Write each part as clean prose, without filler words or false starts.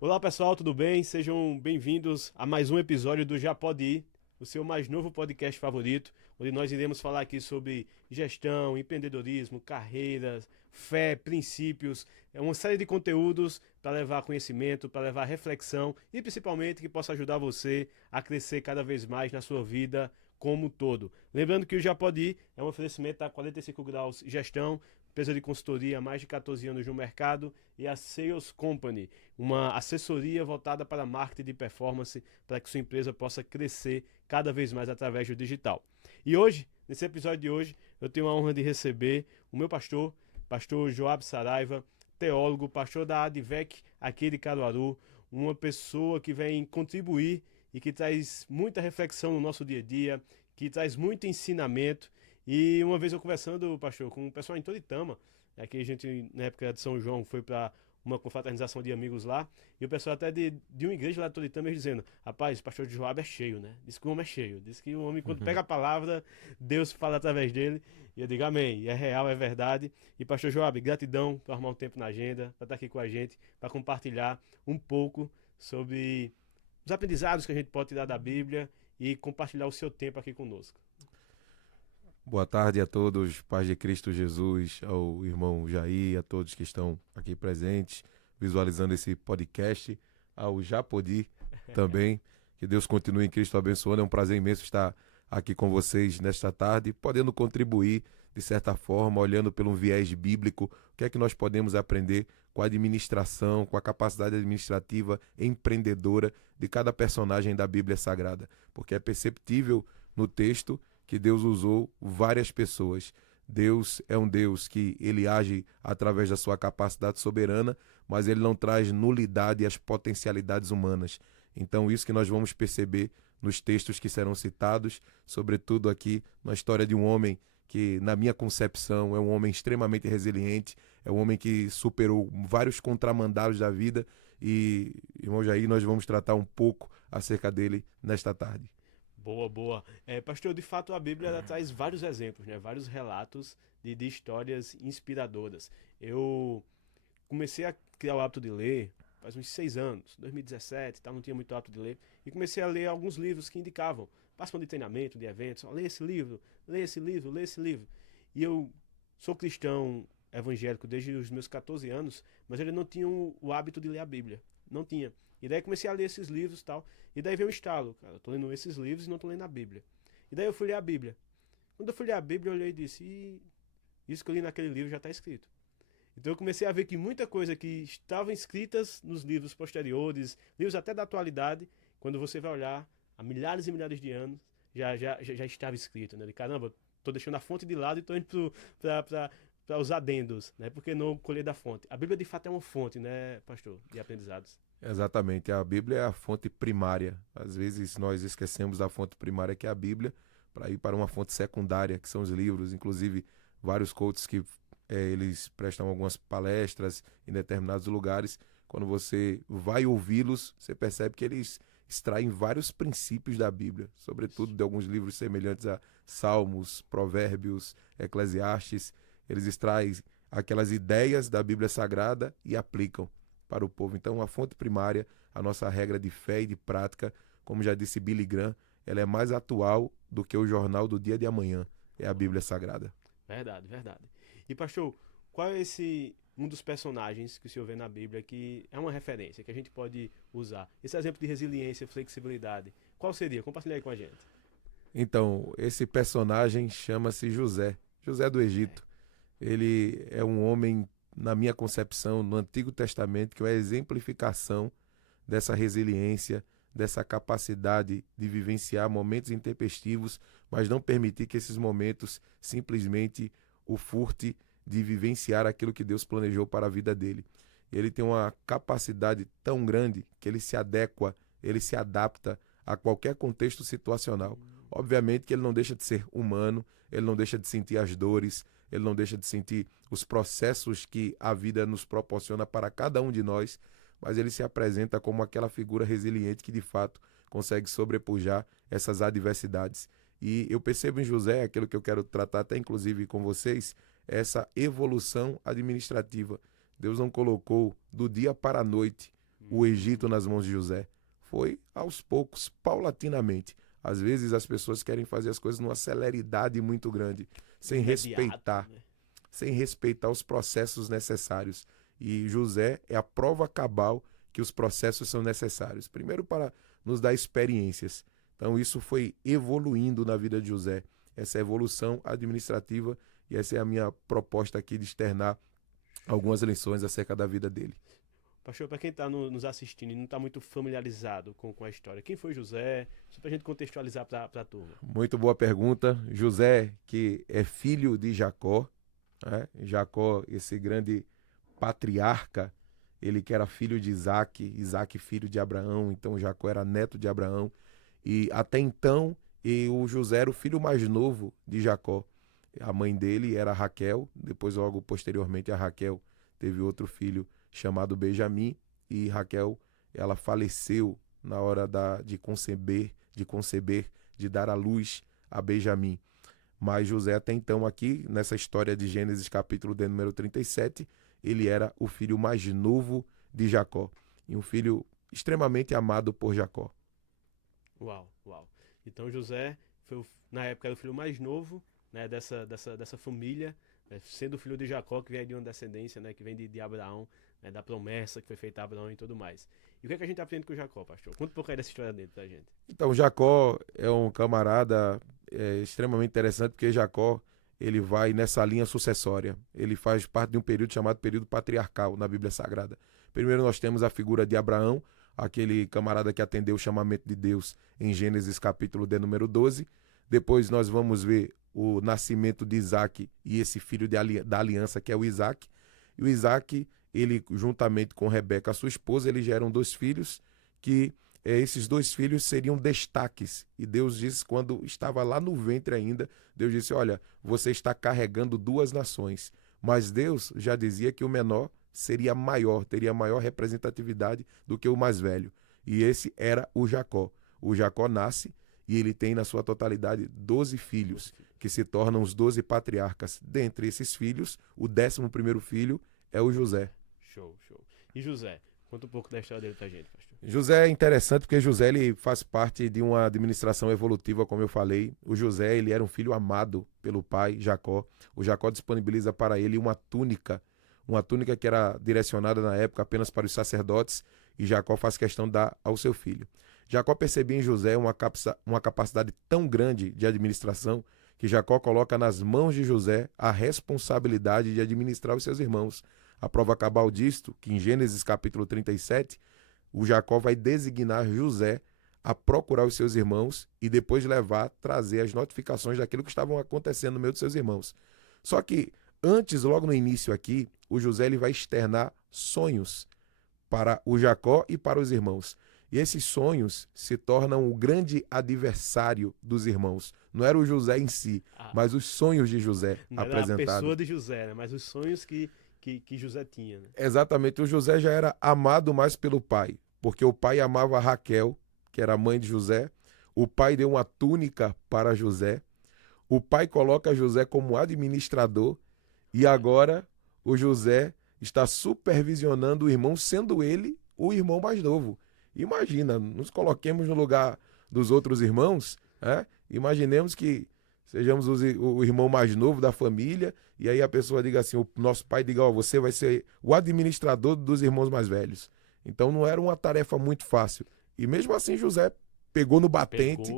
Olá pessoal, tudo bem? Sejam bem-vindos a mais um episódio do Já Pode Ir, o seu mais novo podcast favorito, onde nós iremos falar aqui sobre gestão, empreendedorismo, carreiras, fé, princípios, uma série de conteúdos para levar conhecimento, para levar reflexão e principalmente que possa ajudar você a crescer cada vez mais na sua vida como um todo. Lembrando que o Já Pode Ir é um oferecimento da 45 Graus Gestão, empresa de consultoria há mais de 14 anos no mercado, e a Sales Company, uma assessoria voltada para marketing de performance, para que sua empresa possa crescer cada vez mais através do digital. E hoje, nesse episódio de hoje, eu tenho a honra de receber o meu pastor Joab Saraiva, teólogo, pastor da Advec aqui de Caruaru, uma pessoa que vem contribuir e que traz muita reflexão no nosso dia a dia, que traz muito ensinamento. E uma vez eu conversando, pastor, com o pessoal em Toritama, aqui a gente, na época de São João, foi para uma confraternização de amigos lá, e o pessoal até de uma igreja lá de Toritama, eles dizendo, rapaz, o pastor de Joab é cheio, né? Diz que o homem é cheio, diz que o homem, quando pega a palavra, Deus fala através dele, e eu digo amém, e é real, é verdade. E pastor Joab, gratidão por arrumar um tempo na agenda, para estar aqui com a gente, para compartilhar um pouco sobre os aprendizados que a gente pode tirar da Bíblia e compartilhar o seu tempo aqui conosco. Boa tarde a todos, paz de Cristo Jesus, ao irmão Jair, a todos que estão aqui presentes, visualizando esse podcast, ao Já Pode Ir também. Que Deus continue em Cristo abençoando. É um prazer imenso estar aqui com vocês nesta tarde, podendo contribuir de certa forma, olhando pelo viés bíblico, o que é que nós podemos aprender com a administração, com a capacidade administrativa empreendedora de cada personagem da Bíblia Sagrada. Porque é perceptível no texto que Deus usou várias pessoas. Deus é um Deus que ele age através da sua capacidade soberana, mas ele não traz nulidade às potencialidades humanas. Então isso que nós vamos perceber nos textos que serão citados, sobretudo aqui na história de um homem que, na minha concepção, é um homem extremamente resiliente, é um homem que superou vários contramandados da vida e, irmão Jair, nós vamos tratar um pouco acerca dele nesta tarde. Boa, boa. Pastor, de fato a Bíblia ela traz vários exemplos, né? Vários relatos de histórias inspiradoras. Eu comecei a criar o hábito de ler faz uns 6 anos, 2017, não tinha muito hábito de ler, e comecei a ler alguns livros que indicavam, participando de treinamento, de eventos, lê esse livro, lê esse livro, lê esse livro. E eu sou cristão evangélico desde os meus 14 anos, mas eu não tinha o hábito de ler a Bíblia. Não tinha. E daí comecei a ler esses livros e tal. E daí veio um estalo, cara. Eu tô lendo esses livros e não tô lendo a Bíblia. E daí eu fui ler a Bíblia. Quando eu fui ler a Bíblia, eu olhei e disse, isso que eu li naquele livro já está escrito. Então eu comecei a ver que muita coisa que estava escritas nos livros posteriores, livros até da atualidade, quando você vai olhar, há milhares e milhares de anos, já estava escrito, né? De caramba, tô deixando a fonte de lado e tô indo para os adendos, né? Porque não colher da fonte. A Bíblia de fato é uma fonte, né, pastor, de aprendizados. Exatamente, a Bíblia é a fonte primária. Às vezes nós esquecemos da fonte primária, que é a Bíblia, para ir para uma fonte secundária, que são os livros. Inclusive, vários coaches que eles prestam algumas palestras em determinados lugares. Quando você vai ouvi-los, você percebe que eles extraem vários princípios da Bíblia, sobretudo de alguns livros semelhantes a Salmos, Provérbios, Eclesiastes. Eles extraem aquelas ideias da Bíblia Sagrada e aplicam para o povo. Então, a fonte primária, a nossa regra de fé e de prática, como já disse Billy Graham, ela é mais atual do que o jornal do dia de amanhã, é a Bíblia Sagrada. Verdade, verdade. E pastor, qual é um dos personagens que o senhor vê na Bíblia que é uma referência, que a gente pode usar? Esse exemplo de resiliência, flexibilidade, qual seria? Compartilha aí com a gente. Então, esse personagem chama-se José do Egito. Ele é um homem, na minha concepção, no Antigo Testamento, que é a exemplificação dessa resiliência, dessa capacidade de vivenciar momentos intempestivos, mas não permitir que esses momentos simplesmente o furte de vivenciar aquilo que Deus planejou para a vida dele. Ele tem uma capacidade tão grande que ele se adequa, ele se adapta a qualquer contexto situacional. Obviamente que ele não deixa de ser humano, ele não deixa de sentir as dores, ele não deixa de sentir os processos que a vida nos proporciona para cada um de nós, mas ele se apresenta como aquela figura resiliente que de fato consegue sobrepujar essas adversidades. E eu percebo em José, aquilo que eu quero tratar até inclusive com vocês, essa evolução administrativa. Deus não colocou do dia para a noite o Egito nas mãos de José. Foi aos poucos, paulatinamente. Às vezes as pessoas querem fazer as coisas numa celeridade muito grande, sem respeitar, né? sem respeitar os processos necessários. E José é a prova cabal que os processos são necessários. Primeiro, para nos dar experiências. Então, isso foi evoluindo na vida de José. Essa evolução administrativa, e essa é a minha proposta aqui de externar algumas lições acerca da vida dele. Pastor, para quem está nos assistindo e não está muito familiarizado com a história, quem foi José? Só para a gente contextualizar para a turma. Muito boa pergunta. José, que é filho de Jacó, né? Jacó, esse grande patriarca, ele que era filho de Isaac, Isaac filho de Abraão, então Jacó era neto de Abraão, e até então o José era o filho mais novo de Jacó. A mãe dele era Raquel, depois logo posteriormente a Raquel teve outro filho chamado Benjamim, e Raquel, ela faleceu na hora de conceber, de dar à luz a Benjamim. Mas José até então aqui, nessa história de Gênesis capítulo de número 37, ele era o filho mais novo de Jacó, e um filho extremamente amado por Jacó. Uau, uau. Então José foi, na época, era o filho mais novo, né, dessa família, né, sendo o filho de Jacó, que vem de uma descendência, né, que vem de Abraão, né, da promessa que foi feita a Abraão e tudo mais. E o que é que a gente aprende com Jacó, pastor? Conta um pouco aí dessa história dele pra gente. Então, Jacó é um camarada extremamente interessante, porque Jacó, ele vai nessa linha sucessória. Ele faz parte de um período chamado período patriarcal na Bíblia Sagrada. Primeiro nós temos a figura de Abraão, aquele camarada que atendeu o chamamento de Deus em Gênesis capítulo de número 12. Depois nós vamos ver o nascimento de Isaac e esse filho da aliança, que é o Isaac. E o Isaac, ele juntamente com Rebeca, sua esposa, eles geram 2 filhos, que esses 2 filhos seriam destaques. E Deus disse, quando estava lá no ventre ainda, Deus disse, olha, você está carregando 2 nações. Mas Deus já dizia que o menor seria maior, teria maior representatividade do que o mais velho. E esse era o Jacó. O Jacó nasce e ele tem na sua totalidade 12 filhos, que se tornam os 12 patriarcas. Dentre esses filhos, o 11º filho é o José. Show, show. E José? Conta um pouco da história dele pra gente, pastor. José é interessante porque José, ele faz parte de uma administração evolutiva, como eu falei. O José, ele era um filho amado pelo pai, Jacó. O Jacó disponibiliza para ele uma túnica que era direcionada na época apenas para os sacerdotes, e Jacó faz questão de dar ao seu filho. Jacó percebia em José uma capacidade tão grande de administração que Jacó coloca nas mãos de José a responsabilidade de administrar os seus irmãos. A prova cabal disto, que em Gênesis capítulo 37, o Jacó vai designar José a procurar os seus irmãos e depois trazer as notificações daquilo que estavam acontecendo no meio dos seus irmãos. Só que antes, logo no início aqui, o José ele vai externar sonhos para o Jacó e para os irmãos. E esses sonhos se tornam o grande adversário dos irmãos. Não era o José em si, mas os sonhos de José apresentados. Não era a pessoa de José, né? Mas os sonhos que José tinha. Né? Exatamente. O José já era amado mais pelo pai, porque o pai amava Raquel, que era a mãe de José. O pai deu uma túnica para José. O pai coloca José como administrador. E agora o José está supervisionando o irmão, sendo ele o irmão mais novo. Imagina, nos coloquemos no lugar dos outros irmãos, né? Imaginemos que sejamos o irmão mais novo da família, e aí a pessoa diga assim, o nosso pai diga, você vai ser o administrador dos irmãos mais velhos. Então não era uma tarefa muito fácil. E mesmo assim José pegou no batente,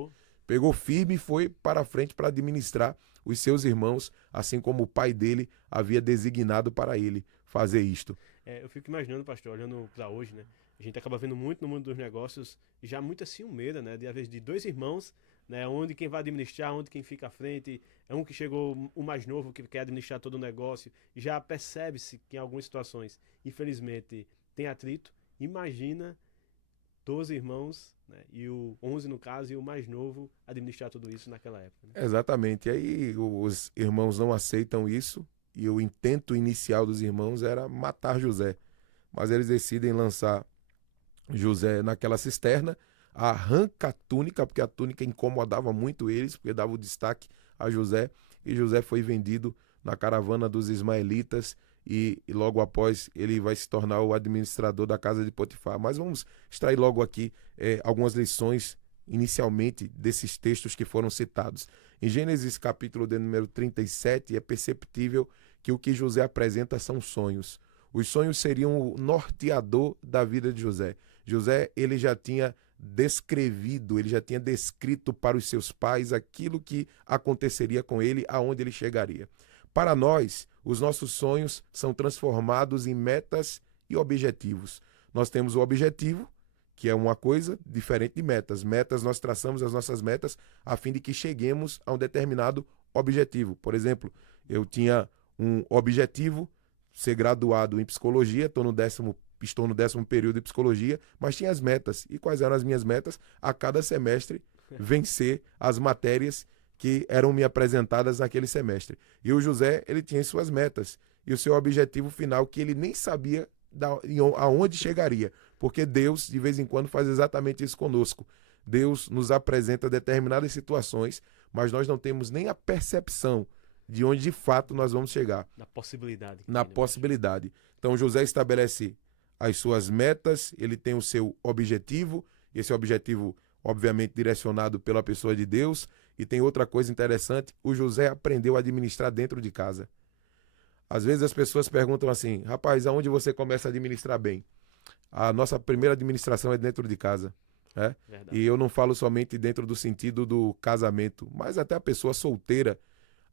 pegou firme e foi para frente para administrar os seus irmãos, assim como o pai dele havia designado para ele fazer isto. Eu fico imaginando, pastor, olhando para hoje, né? A gente acaba vendo muito no mundo dos negócios já muita ciumeira, né? De, às vezes, de 2 irmãos, né? Onde quem vai administrar, onde quem fica à frente, é um que chegou, o mais novo, que quer administrar todo o negócio. Já percebe-se que em algumas situações, infelizmente, tem atrito. Imagina 12 irmãos, né? E o 11 no caso, e o mais novo administrar tudo isso naquela época. Né? Exatamente. E aí os irmãos não aceitam isso, e o intento inicial dos irmãos era matar José. Mas eles decidem lançar José naquela cisterna, arranca a túnica, porque a túnica incomodava muito eles, porque dava o destaque a José, e José foi vendido na caravana dos ismaelitas, e logo após ele vai se tornar o administrador da casa de Potifar. Mas vamos extrair logo aqui algumas lições inicialmente desses textos que foram citados. Em Gênesis capítulo de número 37, é perceptível que o que José apresenta são sonhos. Os sonhos seriam o norteador da vida de José. José, ele já tinha descrevido, ele já tinha descrito para os seus pais aquilo que aconteceria com ele, aonde ele chegaria. Para nós, os nossos sonhos são transformados em metas e objetivos. Nós temos o objetivo, que é uma coisa diferente de metas. Metas, nós traçamos as nossas metas a fim de que cheguemos a um determinado objetivo. Por exemplo, eu tinha um objetivo, ser graduado em psicologia, estou no 10º período de psicologia, mas tinha as metas. E quais eram as minhas metas? A cada semestre, vencer as matérias que eram me apresentadas naquele semestre. E o José, ele tinha suas metas e o seu objetivo final, que ele nem sabia aonde chegaria, porque Deus, de vez em quando, faz exatamente isso conosco. Deus nos apresenta determinadas situações, mas nós não temos nem a percepção de onde, de fato, nós vamos chegar. Na possibilidade. Na possibilidade. Então, José estabelece as suas metas, ele tem o seu objetivo, esse objetivo, obviamente, direcionado pela pessoa de Deus. E tem outra coisa interessante, o José aprendeu a administrar dentro de casa. Às vezes as pessoas perguntam assim, rapaz, aonde você começa a administrar bem? A nossa primeira administração é dentro de casa. Né? E eu não falo somente dentro do sentido do casamento, mas até a pessoa solteira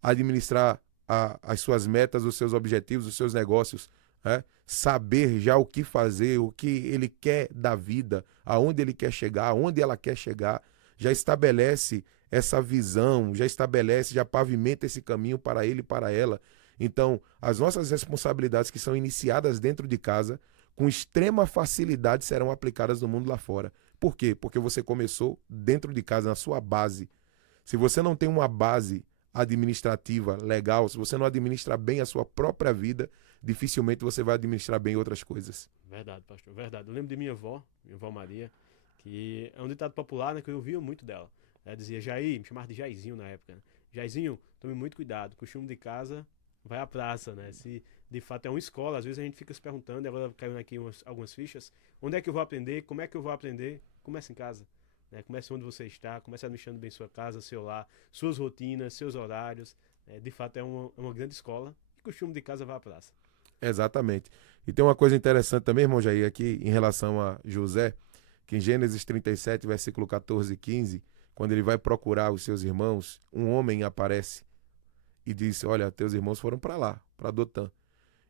administrar as suas metas, os seus objetivos, os seus negócios. Né? Saber já o que fazer, o que ele quer da vida, aonde ele quer chegar, aonde ela quer chegar. Já estabelece essa visão, já pavimenta esse caminho para ele e para ela. Então, as nossas responsabilidades que são iniciadas dentro de casa, com extrema facilidade serão aplicadas no mundo lá fora. Por quê? Porque você começou dentro de casa, na sua base. Se você não tem uma base administrativa legal, se você não administra bem a sua própria vida, dificilmente você vai administrar bem outras coisas. Verdade, pastor, verdade. Eu lembro de minha avó Maria, que é um ditado popular, né, que eu ouvia muito dela. Ela dizia, Jair, me chamava de Jairzinho na época. Né? Jairzinho, tome muito cuidado, costume de casa vai à praça, né? Se de fato é uma escola, às vezes a gente fica se perguntando, e agora caindo aqui algumas fichas, onde é que eu vou aprender, como é que eu vou aprender? Começa em casa. Né? Comece onde você está, comece administrando bem sua casa, seu lar, suas rotinas, seus horários. De fato é uma grande escola e costume de casa vai à praça. Exatamente. E tem uma coisa interessante também, irmão Jair, aqui em relação a José, que em Gênesis 37, versículo 14 e 15, quando ele vai procurar os seus irmãos, um homem aparece e disse, olha, teus irmãos foram para lá, para Dotã.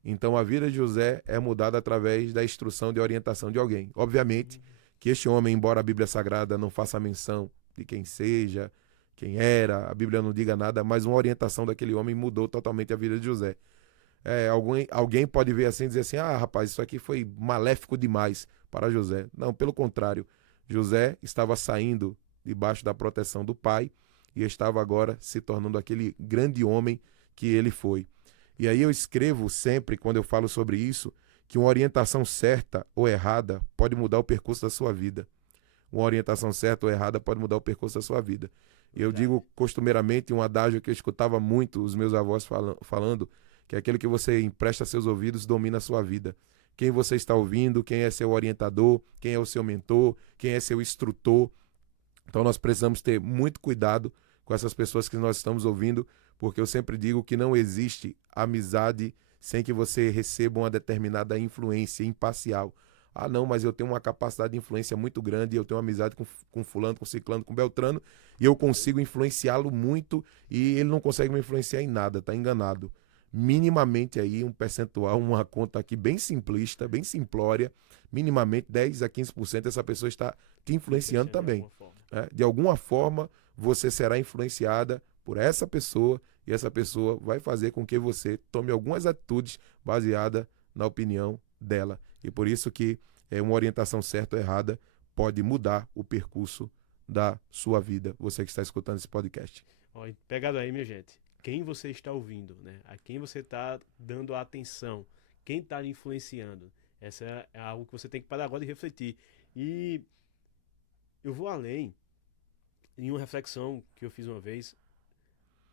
Então a vida de José é mudada através da instrução de orientação de alguém. Obviamente que este homem, embora a Bíblia Sagrada não faça menção de quem seja, quem era, a Bíblia não diga nada, mas uma orientação daquele homem mudou totalmente a vida de José. Alguém pode ver assim e dizer assim, rapaz, isso aqui foi maléfico demais para José. Não, pelo contrário, José estava saindo debaixo da proteção do pai e estava agora se tornando aquele grande homem que ele foi. E aí eu escrevo sempre, quando eu falo sobre isso, que uma orientação certa ou errada pode mudar o percurso da sua vida. Uma orientação certa ou errada pode mudar o percurso da sua vida. E eu digo costumeiramente um adágio que eu escutava muito os meus avós falando, que é aquele que você empresta seus ouvidos domina a sua vida. Quem você está ouvindo, quem é seu orientador, quem é o seu mentor, quem é seu instrutor. Então nós precisamos ter muito cuidado com essas pessoas que nós estamos ouvindo, porque eu sempre digo que não existe amizade sem que você receba uma determinada influência imparcial. Não, mas eu tenho uma capacidade de influência muito grande, eu tenho uma amizade com fulano, com ciclano, com beltrano, e eu consigo influenciá-lo muito e ele não consegue me influenciar em nada, está enganado. Minimamente aí um percentual, uma conta aqui bem simplista, bem simplória, minimamente 10 a 15% essa pessoa está te influenciando também. De alguma forma você será influenciada por essa pessoa e essa pessoa vai fazer com que você tome algumas atitudes baseadas na opinião dela. E por isso que uma orientação certa ou errada pode mudar o percurso da sua vida, você que está escutando esse podcast. Pegado aí, minha gente. Quem você está ouvindo, né? A quem você está dando a atenção, quem está lhe influenciando. Essa é algo que você tem que parar agora e refletir. E eu vou além, em uma reflexão que eu fiz uma vez,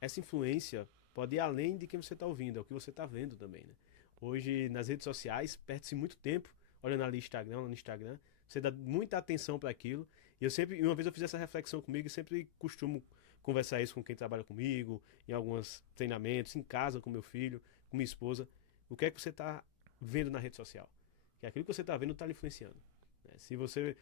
essa influência pode ir além de quem você está ouvindo, é o que você está vendo também, né? Hoje, nas redes sociais, perde-se muito tempo olhando ali Instagram, no Instagram, você dá muita atenção para aquilo, e eu sempre, uma vez eu fiz essa reflexão comigo e sempre costumo conversar isso com quem trabalha comigo, em alguns treinamentos, em casa com meu filho, com minha esposa, o que é que você está vendo na rede social? Que aquilo que você está vendo está lhe influenciando, né? Se você,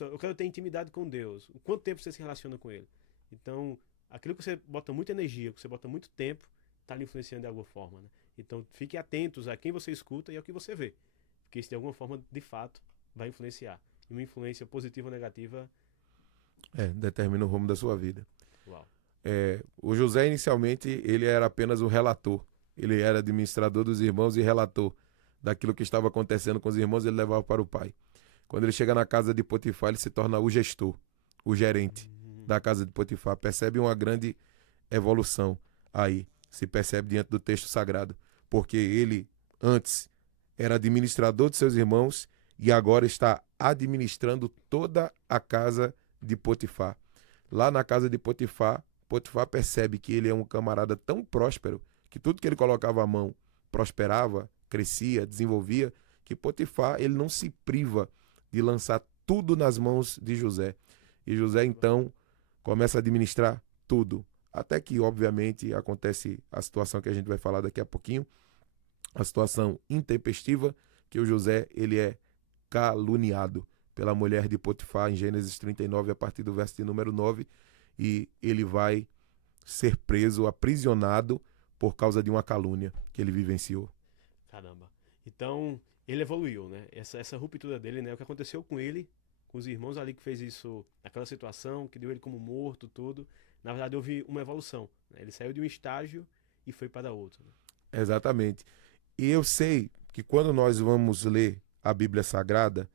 eu quero ter intimidade com Deus, o quanto tempo você se relaciona com Ele? Então, aquilo que você bota muita energia, que você bota muito tempo, está lhe influenciando de alguma forma, né? Então, fiquem atentos a quem você escuta e ao que você vê, porque isso de alguma forma, de fato, vai influenciar. E uma influência positiva ou negativa, Determina o rumo da sua vida. uau. O José, inicialmente, ele era apenas o relator. Ele era administrador dos irmãos e relator daquilo que estava acontecendo com os irmãos, ele levava para o pai. Quando ele chega na casa de Potifar, ele se torna o gestor, o gerente da casa de Potifar. Percebe uma grande evolução aí, se percebe diante do texto sagrado, porque ele antes era administrador de seus irmãos e agora está administrando toda a casa de Potifar. Lá na casa de Potifar, Potifar percebe que ele é um camarada tão próspero que tudo que ele colocava a mão prosperava, crescia, desenvolvia, que Potifar ele não se priva de lançar tudo nas mãos de José. E José então começa a administrar tudo. Até que, obviamente, acontece a situação que a gente vai falar daqui a pouquinho, a situação intempestiva, que o José ele é caluniado pela mulher de Potifar, em Gênesis 39, a partir do verso de número 9, e ele vai ser preso, aprisionado, por causa de uma calúnia que ele vivenciou. Caramba. Então, ele evoluiu, né? Essa ruptura dele, né? O que aconteceu com ele, com os irmãos ali que fez isso naquela situação, que deu ele como morto, tudo. Na verdade, houve uma evolução, né? Ele saiu de um estágio e foi para outro, né? Exatamente. E eu sei que quando nós vamos ler a Bíblia Sagrada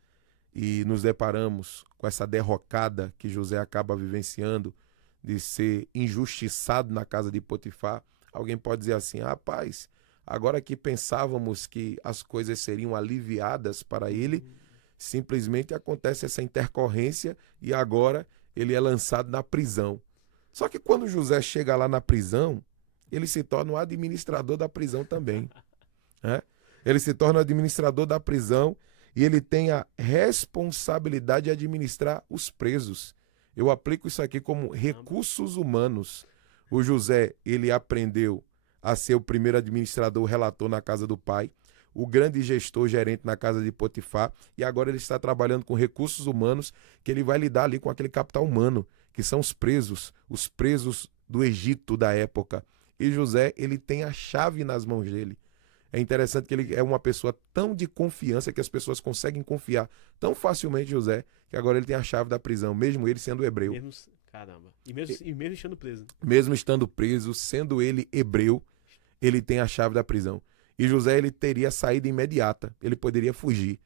e nos deparamos com essa derrocada que José acaba vivenciando de ser injustiçado na casa de Potifar, alguém pode dizer assim, rapaz, agora que pensávamos que as coisas seriam aliviadas para ele, simplesmente acontece essa intercorrência e agora ele é lançado na prisão. Só que quando José chega lá na prisão, ele se torna o administrador da prisão também, né? Ele se torna o administrador da prisão e ele tem a responsabilidade de administrar os presos. Eu aplico isso aqui como recursos humanos. O José, ele aprendeu a ser o primeiro administrador, relator na casa do pai, o grande gestor, gerente na casa de Potifar, e agora ele está trabalhando com recursos humanos, que ele vai lidar ali com aquele capital humano, que são os presos do Egito da época. E José, ele tem a chave nas mãos dele. É interessante que ele é uma pessoa tão de confiança que as pessoas conseguem confiar tão facilmente em José, que agora ele tem a chave da prisão, mesmo ele sendo hebreu. Caramba. E mesmo estando preso. Mesmo estando preso, sendo ele hebreu, ele tem a chave da prisão. E José, ele teria saída imediata, ele poderia fugir,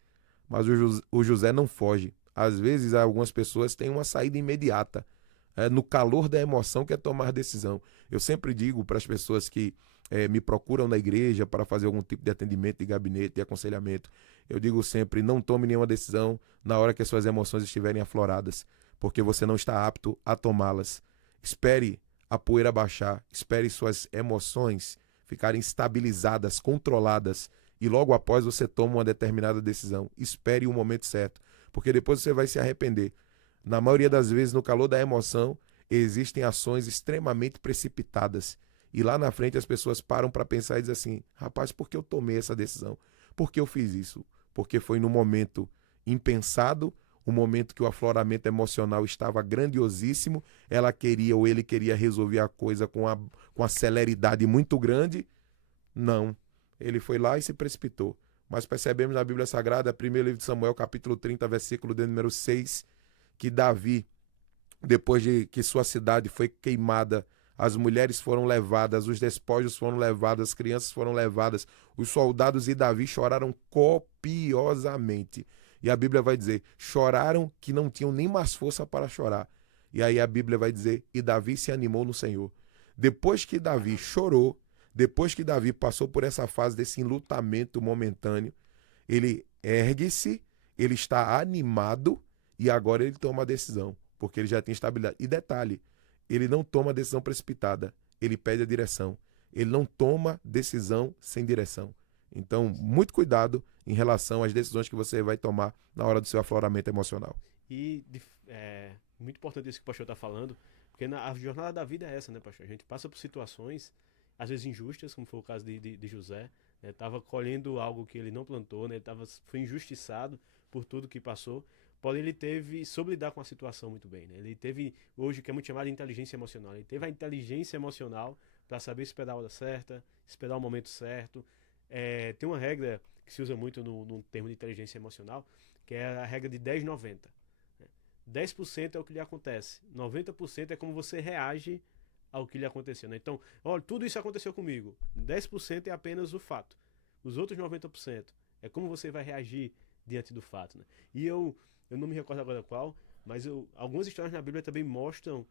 mas o José não foge. Às vezes, algumas pessoas têm uma saída imediata, no calor da emoção, que é tomar decisão. Eu sempre digo para as pessoas que me procuram na igreja para fazer algum tipo de atendimento, de gabinete, de aconselhamento, eu digo sempre, não tome nenhuma decisão na hora que as suas emoções estiverem afloradas, porque você não está apto a tomá-las. Espere a poeira baixar, espere suas emoções ficarem estabilizadas, controladas, e logo após você toma uma determinada decisão. Espere o momento certo, porque depois você vai se arrepender. Na maioria das vezes, no calor da emoção, existem ações extremamente precipitadas. E lá na frente as pessoas param para pensar e dizem assim, rapaz, por que eu tomei essa decisão? Por que eu fiz isso? Porque foi no momento impensado, um momento que o afloramento emocional estava grandiosíssimo, ela queria ou ele queria resolver a coisa com a celeridade muito grande. Não, ele foi lá e se precipitou. Mas percebemos na Bíblia Sagrada, 1º livro de Samuel, capítulo 30, versículo de número 6, que Davi, depois de que sua cidade foi queimada, as mulheres foram levadas, os despojos foram levados, as crianças foram levadas, os soldados e Davi choraram copiosamente. E a Bíblia vai dizer, choraram que não tinham nem mais força para chorar. E aí a Bíblia vai dizer, e Davi se animou no Senhor. Depois que Davi chorou, depois que Davi passou por essa fase desse enlutamento momentâneo, ele ergue-se, ele está animado e agora ele toma a decisão. porque ele já tinha estabilidade. E detalhe, ele não toma decisão precipitada, ele pede a direção. Ele não toma decisão sem direção. Então, muito cuidado em relação às decisões que você vai tomar na hora do seu afloramento emocional. E muito importante isso que o pastor está falando, porque a jornada da vida é essa, né, pastor? A gente passa por situações, às vezes injustas, como foi o caso de José, né? Estava colhendo algo que ele não plantou, né? Foi injustiçado por tudo que passou, porém ele soube lidar com a situação muito bem, né? Ele teve, hoje, o que é muito chamado de inteligência emocional, ele teve a inteligência emocional para saber esperar a hora certa, esperar o momento certo. Tem uma regra que se usa muito no termo de inteligência emocional, que é a regra de 10-90. 10% é o que lhe acontece, 90% é como você reage ao que lhe aconteceu, né? Então, olha, tudo isso aconteceu comigo, 10% é apenas o fato, os outros 90% é como você vai reagir diante do fato, né? E eu não me recordo agora qual, mas algumas histórias na Bíblia também mostram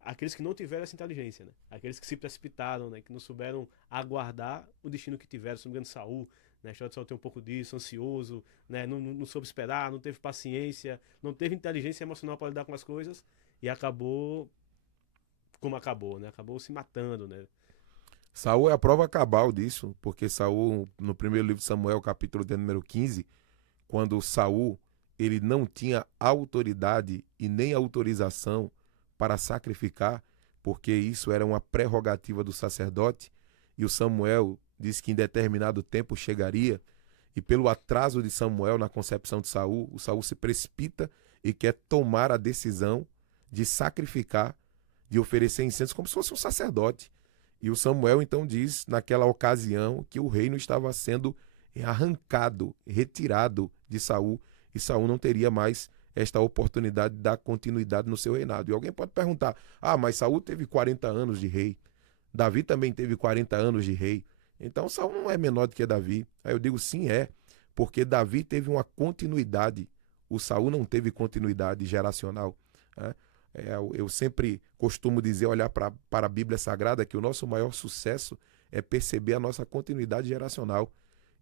aqueles que não tiveram essa inteligência, né? Aqueles que se precipitaram, né? Que não souberam aguardar o destino que tiveram. Se não me engano, Saul, né? A história de Saul tem um pouco disso, ansioso, né? Não soube esperar, não teve paciência, não teve inteligência emocional para lidar com as coisas e acabou como acabou, né? Acabou se matando, né? Saul é a prova cabal disso, porque Saul, no primeiro livro de Samuel, capítulo de número 15, quando Saul ele não tinha autoridade e nem autorização para sacrificar, porque isso era uma prerrogativa do sacerdote, e o Samuel disse que em determinado tempo chegaria, e pelo atraso de Samuel na concepção de Saul, o Saul se precipita e quer tomar a decisão de sacrificar, de oferecer incenso como se fosse um sacerdote. E o Samuel então diz, naquela ocasião, que o reino estava sendo arrancado, retirado de Saul, e Saul não teria mais esta oportunidade de dar continuidade no seu reinado. E alguém pode perguntar, mas Saul teve 40 anos de rei, Davi também teve 40 anos de rei, então Saul não é menor do que Davi. Aí eu digo, sim, porque Davi teve uma continuidade, o Saul não teve continuidade geracional, né? Eu sempre costumo dizer, olhar para a Bíblia Sagrada, que o nosso maior sucesso é perceber a nossa continuidade geracional.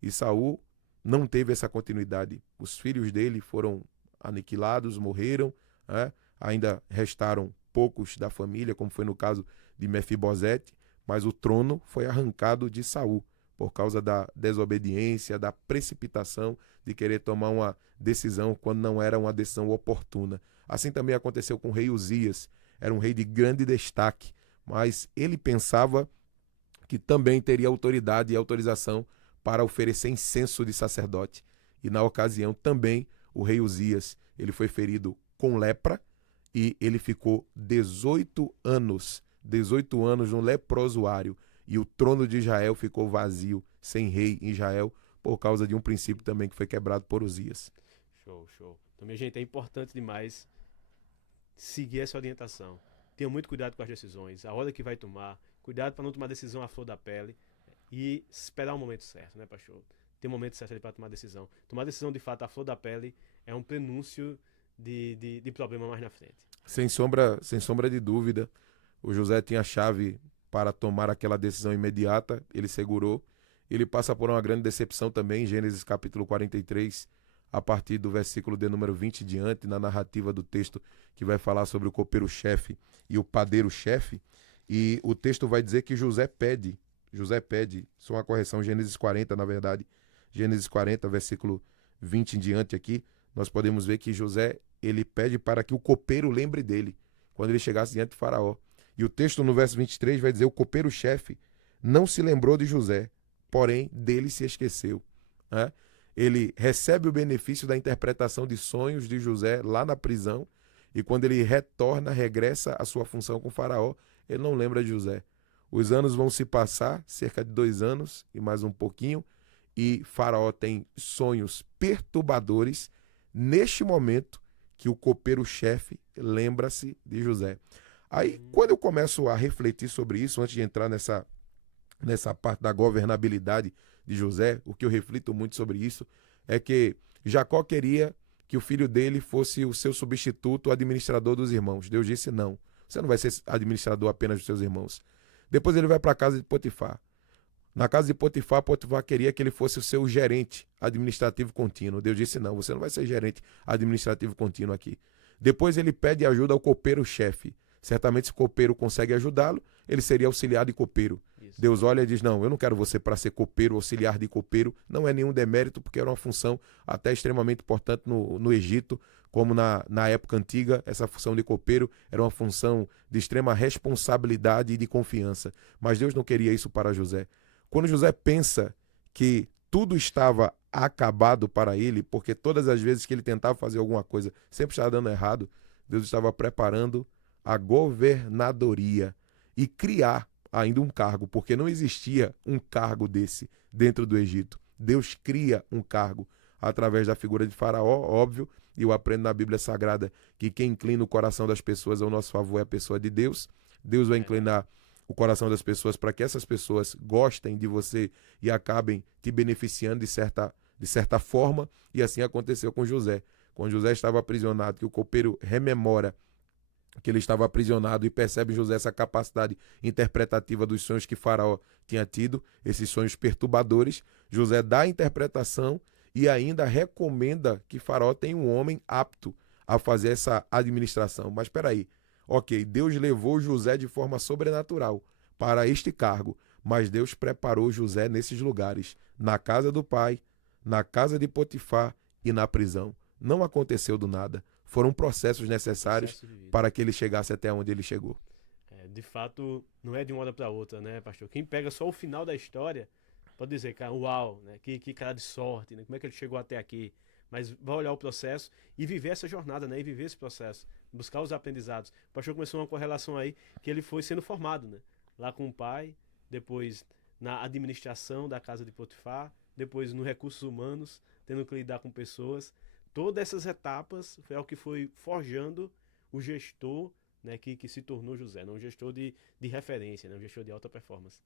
E Saul não teve essa continuidade. Os filhos dele foram aniquilados, morreram, né? Ainda restaram poucos da família, como foi no caso de Mefibosete, mas o trono foi arrancado de Saul por causa da desobediência, da precipitação de querer tomar uma decisão quando não era uma decisão oportuna. Assim também aconteceu com o rei Uzias. Era um rei de grande destaque, mas ele pensava que também teria autoridade e autorização para oferecer incenso de sacerdote. E na ocasião também o rei Uzias, ele foi ferido com lepra e ele ficou 18 anos no leprosuário. E o trono de Israel ficou vazio, sem rei em Israel, por causa de um princípio também que foi quebrado por Uzias. Show. Então, minha gente, é importante demais seguir essa orientação. Tenha muito cuidado com as decisões, a hora que vai tomar, cuidado para não tomar decisão à flor da pele e esperar o momento certo, né, pastor? Tem um momento certo ali para tomar decisão. Tomar decisão de fato à flor da pele é um prenúncio de problema mais na frente. Sem sombra de dúvida, o José tinha a chave para tomar aquela decisão imediata, ele segurou. Ele passa por uma grande decepção também, em Gênesis capítulo 43, a partir do versículo de número 20 diante, na narrativa do texto que vai falar sobre o copeiro-chefe e o padeiro-chefe. E o texto vai dizer que José pede, só uma correção, Gênesis 40, na verdade, Gênesis 40, versículo 20 em diante aqui, nós podemos ver que José, ele pede para que o copeiro lembre dele, quando ele chegasse diante de Faraó. E o texto no verso 23 vai dizer, o copeiro-chefe não se lembrou de José, porém dele se esqueceu, né? Ele recebe o benefício da interpretação de sonhos de José lá na prisão, e quando ele regressa à sua função com Faraó, ele não lembra de José. Os anos vão se passar, cerca de 2 anos e mais um pouquinho, e Faraó tem sonhos perturbadores neste momento que o copeiro-chefe lembra-se de José. Aí, quando eu começo a refletir sobre isso, antes de entrar nessa parte da governabilidade de José, o que eu reflito muito sobre isso é que Jacó queria que o filho dele fosse o seu substituto, o administrador dos irmãos. Deus disse, não, você não vai ser administrador apenas dos seus irmãos. Depois ele vai para a casa de Potifar. Na casa de Potifar, Potifar queria que ele fosse o seu gerente administrativo contínuo. Deus disse, não, você não vai ser gerente administrativo contínuo aqui. Depois ele pede ajuda ao copeiro-chefe. Certamente se o copeiro consegue ajudá-lo, ele seria auxiliar de copeiro. Isso. Deus olha e diz, não, eu não quero você para ser copeiro, auxiliar de copeiro. Não é nenhum demérito, porque era uma função até extremamente importante no Egito, como na época antiga, essa função de copeiro era uma função de extrema responsabilidade e de confiança. Mas Deus não queria isso para José. Quando José pensa que tudo estava acabado para ele, porque todas as vezes que ele tentava fazer alguma coisa sempre estava dando errado, Deus estava preparando a governadoria e criar ainda um cargo, porque não existia um cargo desse dentro do Egito. Deus cria um cargo através da figura de Faraó, óbvio, e eu aprendo na Bíblia Sagrada que quem inclina o coração das pessoas ao nosso favor é a pessoa de Deus. Deus vai inclinar o coração das pessoas para que essas pessoas gostem de você e acabem te beneficiando de certa forma, e assim aconteceu com José. Quando José estava aprisionado, que o copeiro rememora que ele estava aprisionado e percebe em José essa capacidade interpretativa dos sonhos que Faraó tinha tido, esses sonhos perturbadores, José dá a interpretação e ainda recomenda que Faraó tenha um homem apto a fazer essa administração. Mas espera aí, ok, Deus levou José de forma sobrenatural para este cargo, mas Deus preparou José nesses lugares, na casa do pai, na casa de Potifar e na prisão. Não aconteceu do nada. Foram processos necessários para que ele chegasse até onde ele chegou. De fato, não é de uma hora para outra, né, pastor? Quem pega só o final da história pode dizer, cara, uau, né? Que cara de sorte, né? Como é que ele chegou até aqui? Mas vai olhar o processo e viver essa jornada, né? E viver esse processo, buscar os aprendizados. O pastor começou uma correlação aí que ele foi sendo formado, né? Lá com o pai, depois na administração da casa de Potifar, depois nos recursos humanos, tendo que lidar com pessoas. Todas essas etapas foi o que foi forjando o gestor, né, que se tornou José, não um gestor de referência, né, um gestor de alta performance.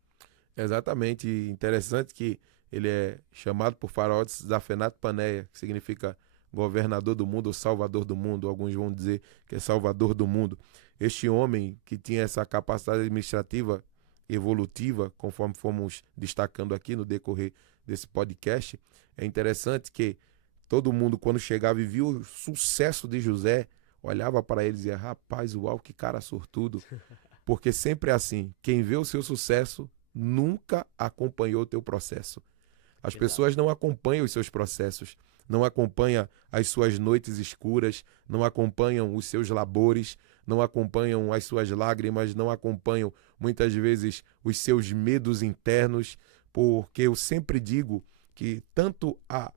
Exatamente, interessante que ele é chamado por Faraó de Zafenat Paneia, que significa governador do mundo ou salvador do mundo, alguns vão dizer que é salvador do mundo. Este homem que tinha essa capacidade administrativa evolutiva, conforme fomos destacando aqui no decorrer desse podcast, é interessante que todo mundo, quando chegava e viu o sucesso de José, olhava para ele e dizia, rapaz, uau, que cara sortudo. Porque sempre é assim, quem vê o seu sucesso nunca acompanhou o teu processo. As pessoas não acompanham os seus processos, não acompanham as suas noites escuras, não acompanham os seus labores, não acompanham as suas lágrimas, não acompanham muitas vezes os seus medos internos, porque eu sempre digo que tanto a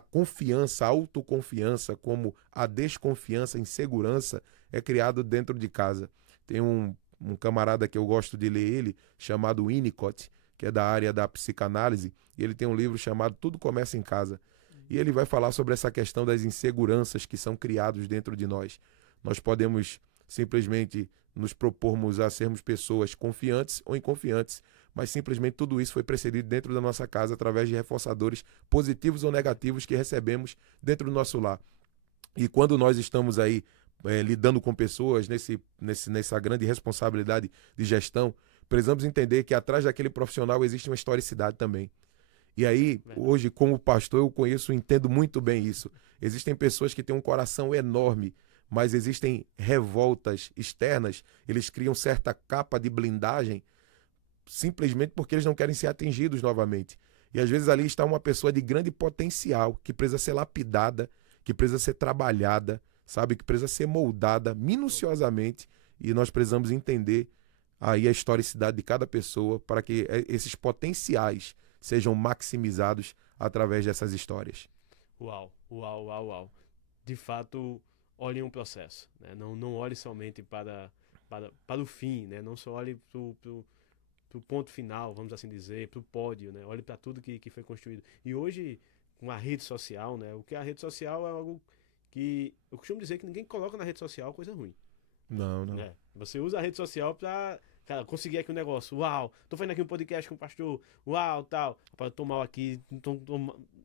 confiança, a autoconfiança, como a desconfiança, a insegurança é criado dentro de casa. Tem um camarada que eu gosto de ler ele, chamado Winnicott, que é da área da psicanálise, e ele tem um livro chamado Tudo Começa em Casa. E ele vai falar sobre essa questão das inseguranças que são criados dentro de nós. Nós podemos simplesmente nos propormos a sermos pessoas confiantes ou inconfiantes, mas simplesmente tudo isso foi precedido dentro da nossa casa através de reforçadores positivos ou negativos que recebemos dentro do nosso lar. E quando nós estamos aí lidando com pessoas nessa grande responsabilidade de gestão, precisamos entender que atrás daquele profissional existe uma historicidade também. E aí, hoje, como pastor, eu conheço e entendo muito bem isso. Existem pessoas que têm um coração enorme, mas existem revoltas externas, eles criam certa capa de blindagem simplesmente porque eles não querem ser atingidos novamente. E às vezes ali está uma pessoa de grande potencial, que precisa ser lapidada, que precisa ser trabalhada, sabe, que precisa ser moldada minuciosamente, e nós precisamos entender aí a historicidade de cada pessoa para que esses potenciais sejam maximizados através dessas histórias. Uau, uau, uau, uau. De fato, olhem um processo, né? Não olhe somente para o fim, né? Não só olhe para o ponto final, vamos assim dizer, para o pódio, né? Olhe para tudo que foi construído. E hoje, com a rede social, né? O que a rede social é algo que eu costumo dizer que ninguém coloca na rede social coisa ruim. Não. Né? Você usa a rede social para, cara, conseguir aqui um negócio. Uau, tô fazendo aqui um podcast com o pastor. Uau, tal. Para tomar aqui.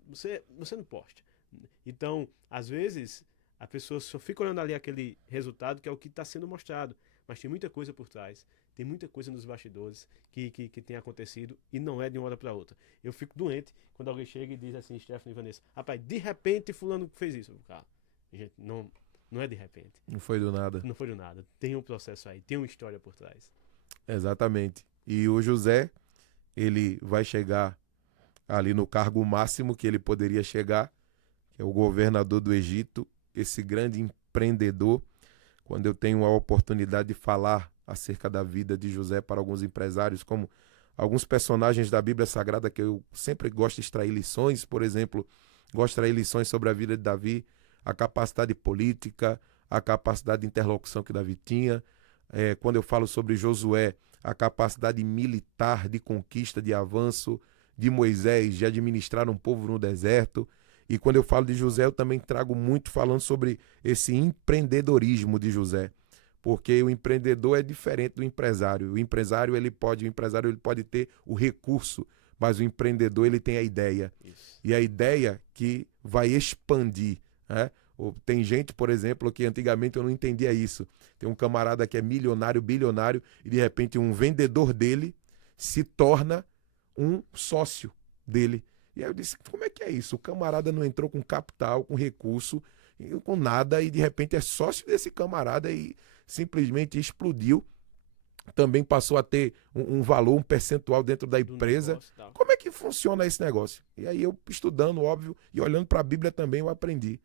Você não posta. Então, às vezes, a pessoa só fica olhando ali aquele resultado que é o que está sendo mostrado. Mas tem muita coisa por trás. Tem muita coisa nos bastidores que tem acontecido e não é de uma hora para outra. Eu fico doente quando alguém chega e diz assim, Stephanie e Vanessa, rapaz, de repente fulano fez isso. Cara, gente, não Não é de repente. Não foi do nada. Não foi do nada. Tem um processo aí, tem uma história por trás. Exatamente. E o José, ele vai chegar ali no cargo máximo que ele poderia chegar, que é o governador do Egito, esse grande empreendedor. Quando eu tenho a oportunidade de falar acerca da vida de José para alguns empresários, como alguns personagens da Bíblia Sagrada que eu sempre gosto de extrair lições, por exemplo, gosto de extrair lições sobre a vida de Davi, a capacidade política, a capacidade de interlocução que Davi tinha. Quando eu falo sobre Josué, a capacidade militar de conquista, de avanço, de Moisés, de administrar um povo no deserto. E quando eu falo de José, eu também trago muito falando sobre esse empreendedorismo de José. Porque o empreendedor é diferente do empresário. O empresário ele pode ter o recurso, mas o empreendedor ele tem a ideia. Isso. E a ideia que vai expandir, né? Tem gente, por exemplo, que antigamente eu não entendia isso. Tem um camarada que é milionário, bilionário, e de repente um vendedor dele se torna um sócio dele. E aí eu disse, como é que é isso? O camarada não entrou com capital, com recurso, com nada, e de repente é sócio desse camarada e simplesmente explodiu. Também passou a ter um valor, um percentual dentro da empresa. Negócio, como é que funciona esse negócio? E aí eu estudando, óbvio, e olhando para a Bíblia também, eu aprendi.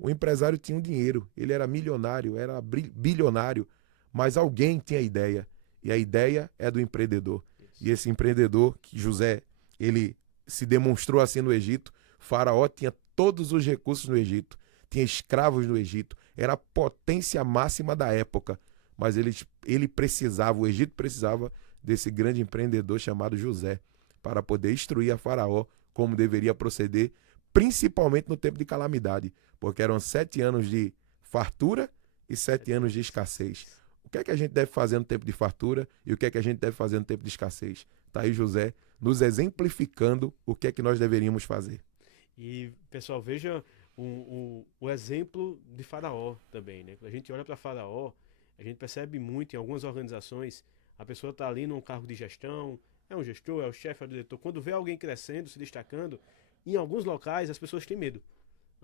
O empresário tinha um dinheiro, ele era milionário, era bilionário, mas alguém tinha ideia. E a ideia é do empreendedor. Isso. E esse empreendedor, que José, ele se demonstrou assim no Egito. Faraó tinha todos os recursos no Egito, tinha escravos no Egito, era a potência máxima da época. Mas ele precisava, o Egito precisava desse grande empreendedor chamado José, para poder instruir a Faraó como deveria proceder, principalmente no tempo de calamidade, porque eram 7 anos de fartura e 7 anos de escassez. O que é que a gente deve fazer no tempo de fartura e o que é que a gente deve fazer no tempo de escassez? Está aí José nos exemplificando o que é que nós deveríamos fazer. E, pessoal, veja o exemplo de Faraó também, né? Quando a gente olha para Faraó, a gente percebe muito em algumas organizações, a pessoa está ali num cargo de gestão, é um gestor, é o chefe, é o diretor. Quando vê alguém crescendo, se destacando, em alguns locais as pessoas têm medo.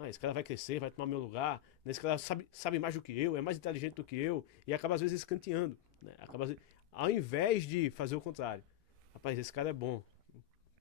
Esse cara vai crescer, vai tomar meu lugar, esse cara sabe mais do que eu, é mais inteligente do que eu, e acaba às vezes escanteando, né? Ao invés de fazer o contrário. Rapaz, esse cara é bom,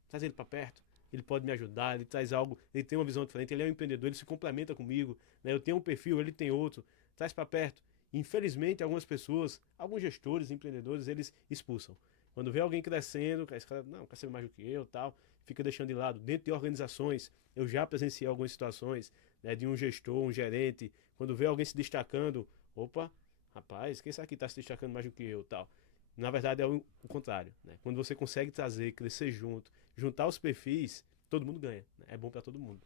traz ele para perto, ele pode me ajudar, ele traz algo, ele tem uma visão diferente, ele é um empreendedor, ele se complementa comigo, né? Eu tenho um perfil, ele tem outro, traz para perto. Infelizmente, algumas pessoas, alguns gestores, empreendedores, eles expulsam. Quando vê alguém crescendo, esse cara não quer saber mais do que eu, tal, fica deixando de lado. Dentro de organizações, eu já presenciei algumas situações, né, de um gestor, um gerente, quando vê alguém se destacando, opa, rapaz, quem sabe que está se destacando mais do que eu, tal. Na verdade é o contrário, né? Quando você consegue trazer, crescer junto, juntar os perfis, todo mundo ganha, né? É bom para todo mundo.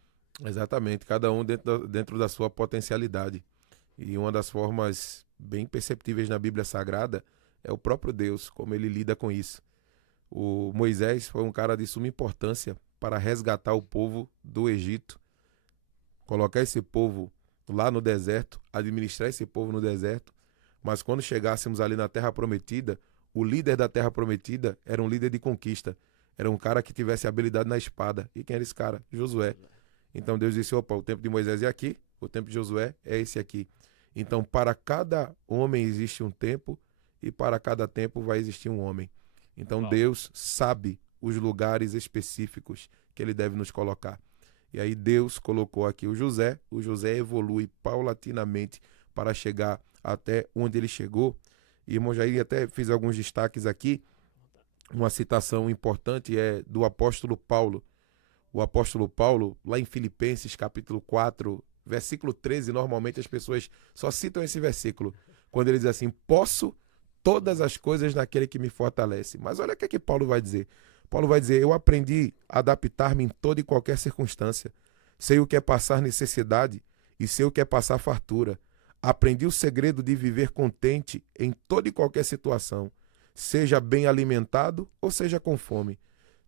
Exatamente, cada um dentro da sua potencialidade. E uma das formas bem perceptíveis na Bíblia Sagrada é o próprio Deus, como ele lida com isso. O Moisés foi um cara de suma importância para resgatar o povo do Egito, colocar esse povo lá no deserto, administrar esse povo no deserto, mas quando chegássemos ali na Terra Prometida, o líder da Terra Prometida era um líder de conquista, era um cara que tivesse habilidade na espada. E quem era esse cara? Josué. Então Deus disse, opa, o tempo de Moisés é aqui, o tempo de Josué é esse aqui. Então para cada homem existe um tempo e para cada tempo vai existir um homem. Então Deus sabe os lugares específicos que ele deve nos colocar. E aí Deus colocou aqui o José evolui paulatinamente para chegar até onde ele chegou. E irmão Jair, até fiz alguns destaques aqui. Uma citação importante é do apóstolo Paulo. O apóstolo Paulo, lá em Filipenses capítulo 4, versículo 13, normalmente as pessoas só citam esse versículo, quando ele diz assim, posso todas as coisas naquele que me fortalece. Mas olha o que é que Paulo vai dizer. Paulo vai dizer, eu aprendi a adaptar-me em toda e qualquer circunstância. Sei o que é passar necessidade e sei o que é passar fartura. Aprendi o segredo de viver contente em toda e qualquer situação, seja bem alimentado ou seja com fome,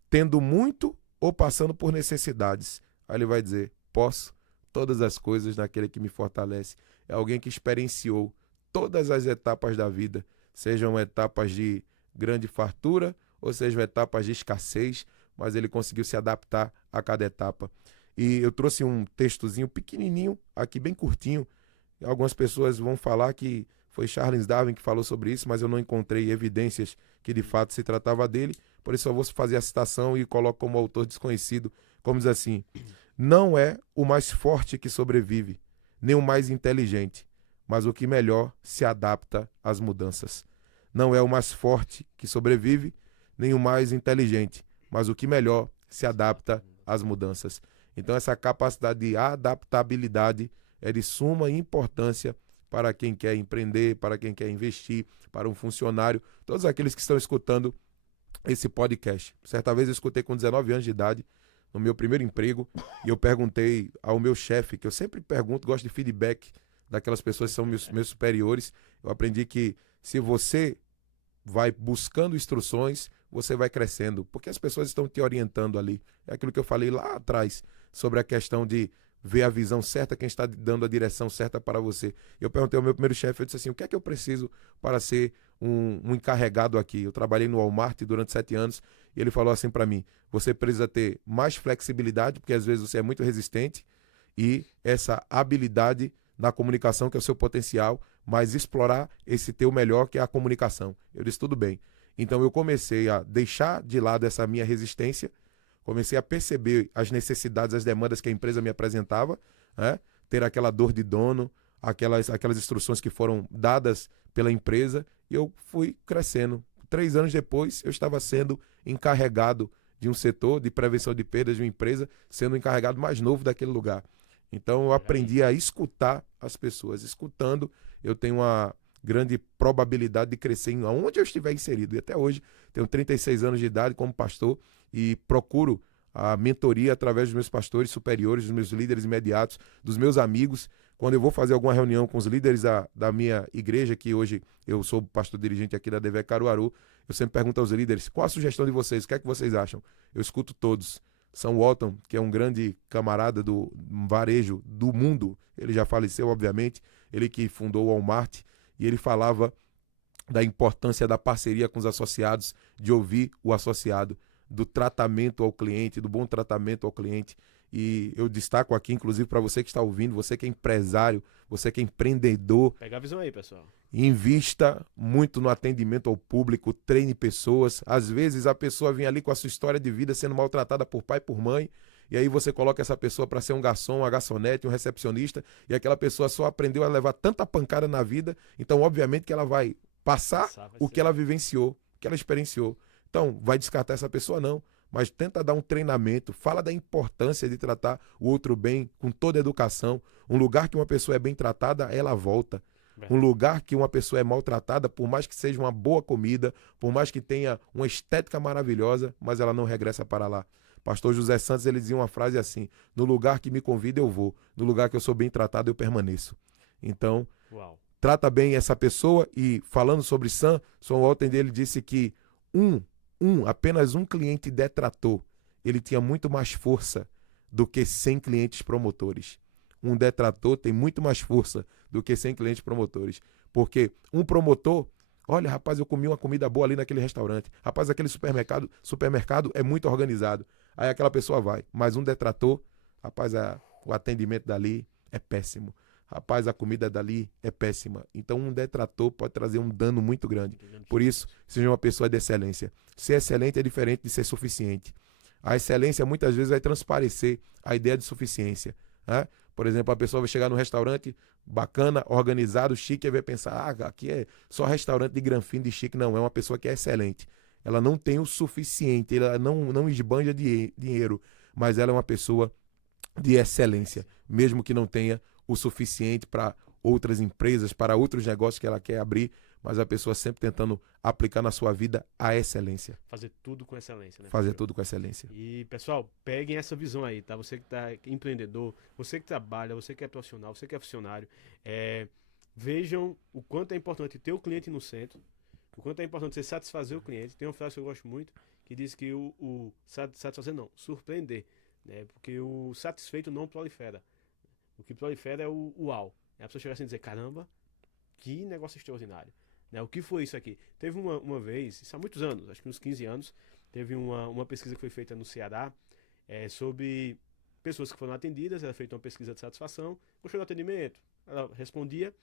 tendo muito ou passando por necessidades. Aí ele vai dizer, posso todas as coisas naquele que me fortalece. É alguém que experienciou todas as etapas da vida, sejam etapas de grande fartura ou sejam etapas de escassez, mas ele conseguiu se adaptar a cada etapa. E eu trouxe um textozinho pequenininho, aqui bem curtinho, Algumas pessoas vão falar que foi Charles Darwin que falou sobre isso, mas eu não encontrei evidências que de fato se tratava dele. Por isso eu vou fazer a citação e coloco como autor desconhecido, como diz assim: não é o mais forte que sobrevive, nem o mais inteligente, mas o que melhor se adapta às mudanças. Não é o mais forte que sobrevive, nem o mais inteligente, mas o que melhor se adapta às mudanças. Então, essa capacidade de adaptabilidade é de suma importância para quem quer empreender, para quem quer investir, para um funcionário, todos aqueles que estão escutando esse podcast. Certa vez eu escutei com 19 anos de idade, no meu primeiro emprego, e eu perguntei ao meu chefe, que eu sempre pergunto, gosto de feedback daquelas pessoas que são meus superiores. Eu aprendi que se você vai buscando instruções, você vai crescendo, porque as pessoas estão te orientando ali. É aquilo que eu falei lá atrás, sobre a questão de ver a visão certa, quem está dando a direção certa para você. Eu perguntei ao meu primeiro chefe, eu disse assim, o que é que eu preciso para ser um encarregado aqui? Eu trabalhei no Walmart durante 7 anos, e ele falou assim para mim, você precisa ter mais flexibilidade, porque às vezes você é muito resistente, e essa habilidade na comunicação, que é o seu potencial, mas explorar esse teu melhor, que é a comunicação. Eu disse, tudo bem. Então eu comecei a deixar de lado essa minha resistência, comecei a perceber as necessidades, as demandas que a empresa me apresentava, né? Ter aquela dor de dono, aquelas instruções que foram dadas pela empresa, e eu fui crescendo. 3 anos depois, eu estava sendo encarregado de um setor de prevenção de perdas de uma empresa, sendo o encarregado mais novo daquele lugar. Então eu aprendi a escutar as pessoas. Escutando, eu tenho uma grande probabilidade de crescer em onde eu estiver inserido. E até hoje, tenho 36 anos de idade como pastor e procuro a mentoria através dos meus pastores superiores, dos meus líderes imediatos, dos meus amigos. Quando eu vou fazer alguma reunião com os líderes da minha igreja, que hoje eu sou pastor dirigente aqui da DV Caruaru, eu sempre pergunto aos líderes, qual a sugestão de vocês? O que é que vocês acham? Eu escuto todos. Sam Walton, que é um grande camarada do varejo do mundo, ele já faleceu, obviamente, ele que fundou o Walmart, e ele falava da importância da parceria com os associados, de ouvir o associado, do tratamento ao cliente, do bom tratamento ao cliente. E eu destaco aqui, inclusive, para você que está ouvindo, você que é empresário, você que é empreendedor. Pega a visão aí, pessoal. Invista muito no atendimento ao público, treine pessoas. Às vezes a pessoa vem ali com a sua história de vida sendo maltratada por pai e por mãe, e aí você coloca essa pessoa para ser um garçom, uma garçonete, um recepcionista, e aquela pessoa só aprendeu a levar tanta pancada na vida, então obviamente que ela vai passar o que ela vivenciou, o que ela experienciou. Então, vai descartar essa pessoa? Não. Mas tenta dar um treinamento, fala da importância de tratar o outro bem, com toda a educação. Um lugar que uma pessoa é bem tratada, ela volta. Um lugar que uma pessoa é maltratada, por mais que seja uma boa comida, por mais que tenha uma estética maravilhosa, mas ela não regressa para lá. Pastor José Santos, ele dizia uma frase assim, no lugar que me convida eu vou, no lugar que eu sou bem tratado eu permaneço. Então, trata bem essa pessoa. E falando sobre Sam Walton, ele disse que apenas um cliente detrator, ele tinha muito mais força do que 100 clientes promotores. Um detrator tem muito mais força do que 100 clientes promotores. Porque um promotor, olha, rapaz, eu comi uma comida boa ali naquele restaurante. Rapaz, aquele supermercado é muito organizado. Aí aquela pessoa vai. Mas um detrator, rapaz, o atendimento dali é péssimo. Rapaz, a comida dali é péssima. Então um detrator pode trazer um dano muito grande. Por isso, seja uma pessoa de excelência. Ser excelente é diferente de ser suficiente. A excelência muitas vezes vai transparecer a ideia de suficiência, né? Por exemplo, a pessoa vai chegar num restaurante bacana, organizado, chique, e vai pensar, aqui é só restaurante de granfino, de chique. Não, é uma pessoa que é excelente. Ela não tem o suficiente, ela não esbanja dinheiro, mas ela é uma pessoa de excelência, mesmo que não tenha o suficiente para outras empresas, para outros negócios que ela quer abrir, mas a pessoa sempre tentando aplicar na sua vida a excelência. Fazer tudo com excelência, né? Fazer tudo com excelência. E, pessoal, peguem essa visão aí, tá? Você que tá empreendedor, você que trabalha, você que é profissional, você que é funcionário, vejam o quanto é importante ter o cliente no centro, o quanto é importante você satisfazer o cliente. Tem uma frase que eu gosto muito, que diz que o satisfazer não, surpreender, né? Porque o satisfeito não prolifera. O que prolifera é o uau. É a pessoa chegar assim e dizer, caramba, que negócio extraordinário. Né? O que foi isso aqui? Teve uma vez, isso há muitos anos, acho que uns 15 anos, teve uma pesquisa que foi feita no Ceará sobre pessoas que foram atendidas, era feita uma pesquisa de satisfação, gostou do atendimento? ela respondia,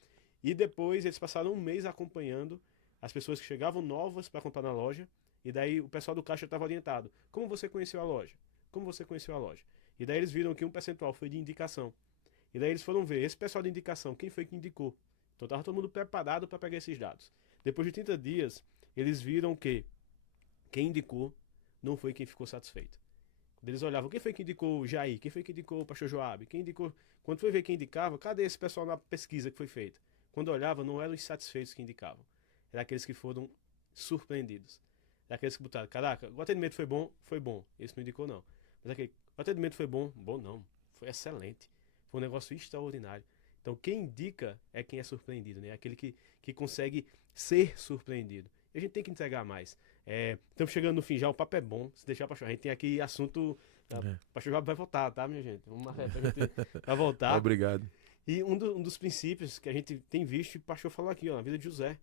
e depois eles passaram um mês acompanhando as pessoas que chegavam novas para comprar na loja, e daí o pessoal do caixa estava orientado. Como você conheceu a loja? Como você conheceu a loja? E daí eles viram que um percentual foi de indicação. E daí eles foram ver, esse pessoal de indicação, quem foi que indicou? Então estava todo mundo preparado para pegar esses dados. Depois de 30 dias, eles viram que quem indicou não foi quem ficou satisfeito. Quando eles olhavam, quem foi que indicou o Jair? Quem foi que indicou o pastor Joabe? Quem indicou... Quando foi ver quem indicava, cadê esse pessoal na pesquisa que foi feita? Quando olhava, não eram os satisfeitos que indicavam. Eram aqueles que foram surpreendidos. Eram aqueles que botaram, caraca, o atendimento foi bom? Foi bom. Esse não indicou, não. Mas aquele, o atendimento foi bom? Bom não. Foi excelente. Foi um negócio extraordinário. Então quem indica é quem é surpreendido, né? Aquele que consegue ser surpreendido. E a gente tem que entregar mais. Estamos chegando no fim já, o papo é bom. Se deixar para a gente tem aqui assunto. O pastor Joab vai voltar, tá, minha gente? Vamos marcar pra gente vai voltar. Obrigado. E um dos princípios que a gente tem visto, e o pastor falou aqui, ó, na vida de José,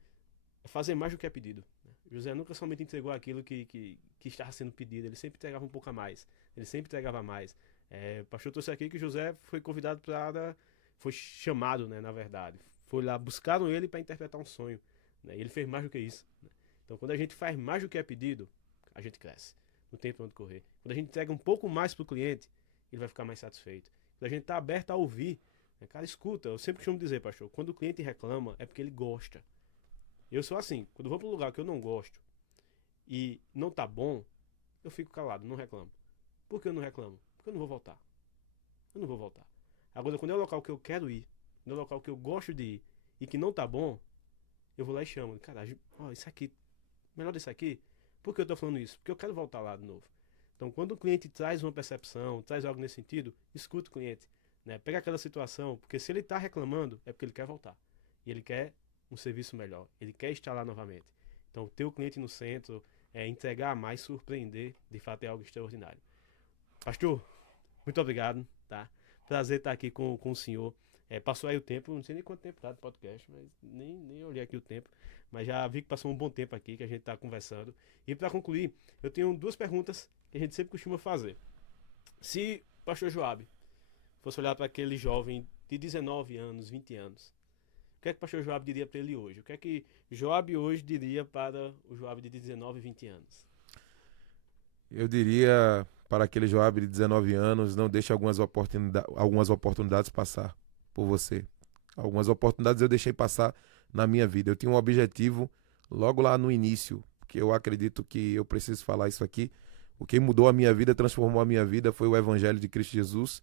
é fazer mais do que é pedido. José nunca somente entregou aquilo que estava sendo pedido, ele sempre entregava um pouco a mais. Ele sempre entregava mais. O pastor trouxe aqui que José foi convidado foi chamado, né, na verdade. Foi lá, buscaram ele para interpretar um sonho. Né, e ele fez mais do que isso. Né? Então, quando a gente faz mais do que é pedido, a gente cresce. Não tem para onde correr. Quando a gente entrega um pouco mais para o cliente, ele vai ficar mais satisfeito. Quando a gente está aberto a ouvir, né, cara, escuta. Eu sempre costumo dizer, pastor, quando o cliente reclama, é porque ele gosta. Eu sou assim, quando eu vou para um lugar que eu não gosto e não tá bom, eu fico calado, não reclamo. Por que eu não reclamo? Porque eu não vou voltar. Eu não vou voltar. Agora, quando é o local que eu quero ir, quando é o local que eu gosto de ir e que não tá bom, eu vou lá e chamo. Cara, ó, isso aqui, melhor desse aqui. Por que eu tô falando isso? Porque eu quero voltar lá de novo. Então, quando o cliente traz uma percepção, traz algo nesse sentido, escuta o cliente. Né? Pega aquela situação, porque se ele tá reclamando, é porque ele quer voltar. E ele quer um serviço melhor. Ele quer estar lá novamente. Então, ter o cliente no centro, entregar mais, surpreender, de fato é algo extraordinário. Pastor, muito obrigado, tá? Prazer estar aqui com o senhor. Passou aí o tempo, não sei nem quanto tempo tá do podcast, mas nem olhei aqui o tempo. Mas já vi que passou um bom tempo aqui, que a gente está conversando. E para concluir, eu tenho duas perguntas que a gente sempre costuma fazer. Se o pastor Joabe fosse olhar para aquele jovem de 19 anos, 20 anos, o que é que o pastor Joabe diria para ele hoje? O que é que Joabe hoje diria para o Joabe de 19, 20 anos? Eu diria para aquele Joabe de 19 anos, não deixe algumas oportunidades passar por você. Algumas oportunidades eu deixei passar na minha vida. Eu tinha um objetivo logo lá no início, que eu acredito que eu preciso falar isso aqui. O que mudou a minha vida, transformou a minha vida foi o Evangelho de Cristo Jesus,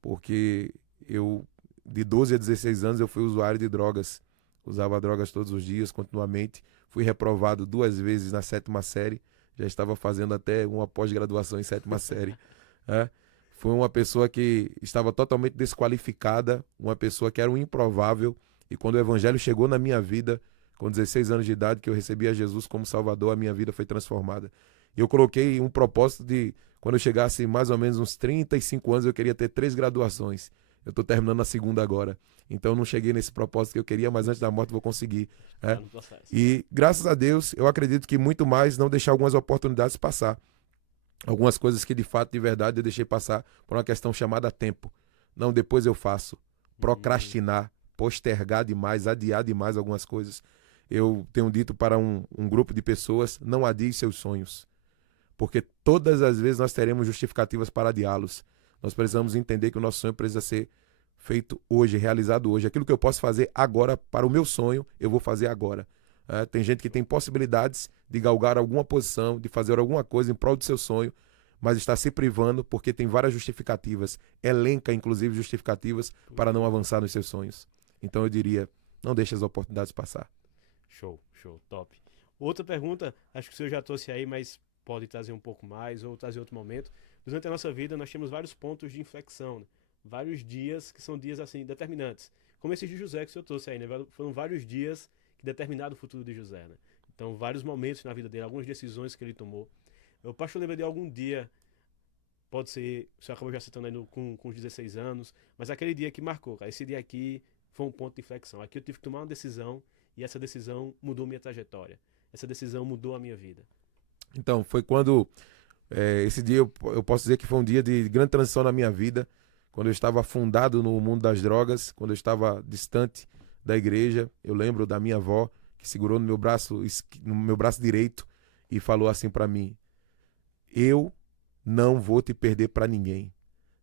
porque eu, de 12 a 16 anos, eu fui usuário de drogas. Usava drogas todos os dias, continuamente. Fui reprovado 2 vezes na 7ª série. Já estava fazendo até uma pós-graduação em 7ª série. Foi uma pessoa que estava totalmente desqualificada, uma pessoa que era um improvável. E quando o Evangelho chegou na minha vida, com 16 anos de idade, que eu recebi a Jesus como Salvador, a minha vida foi transformada. E eu coloquei um propósito de, quando eu chegasse mais ou menos uns 35 anos, eu queria ter 3 graduações. Eu estou terminando a 2ª agora. Então eu não cheguei nesse propósito que eu queria, mas antes da morte eu vou conseguir. E graças a Deus, eu acredito que muito mais não deixar algumas oportunidades passar. Algumas coisas que de fato, de verdade, eu deixei passar por uma questão chamada tempo. Não, depois eu faço. Procrastinar, postergar demais, adiar demais algumas coisas. Eu tenho dito para um grupo de pessoas, não adie seus sonhos. Porque todas as vezes nós teremos justificativas para adiá-los. Nós precisamos entender que o nosso sonho precisa ser feito hoje, realizado hoje. Aquilo que eu posso fazer agora para o meu sonho, eu vou fazer agora. Tem gente que tem possibilidades de galgar alguma posição, de fazer alguma coisa em prol do seu sonho, mas está se privando porque tem várias justificativas, elenca inclusive justificativas para não avançar nos seus sonhos. Então eu diria, não deixe as oportunidades passar. Show, top. Outra pergunta, acho que o senhor já trouxe aí, mas pode trazer um pouco mais ou trazer outro momento. Durante a nossa vida nós temos vários pontos de inflexão, né? Vários dias que são dias assim determinantes. Como esse de José que o senhor trouxe aí, né? Foram vários dias que determinaram o futuro de José, né? Então, vários momentos na vida dele, algumas decisões que ele tomou. O pastor lembra de algum dia, pode ser, o senhor acabou já citando aí com os 16 anos, mas aquele dia que marcou, cara, esse dia aqui foi um ponto de inflexão. Aqui eu tive que tomar uma decisão e essa decisão mudou minha trajetória. Essa decisão mudou a minha vida. Então, foi quando, esse dia eu posso dizer que foi um dia de grande transição na minha vida, quando eu estava afundado no mundo das drogas, quando eu estava distante da igreja. Eu lembro da minha avó que segurou no meu braço direito e falou assim para mim: eu não vou te perder para ninguém.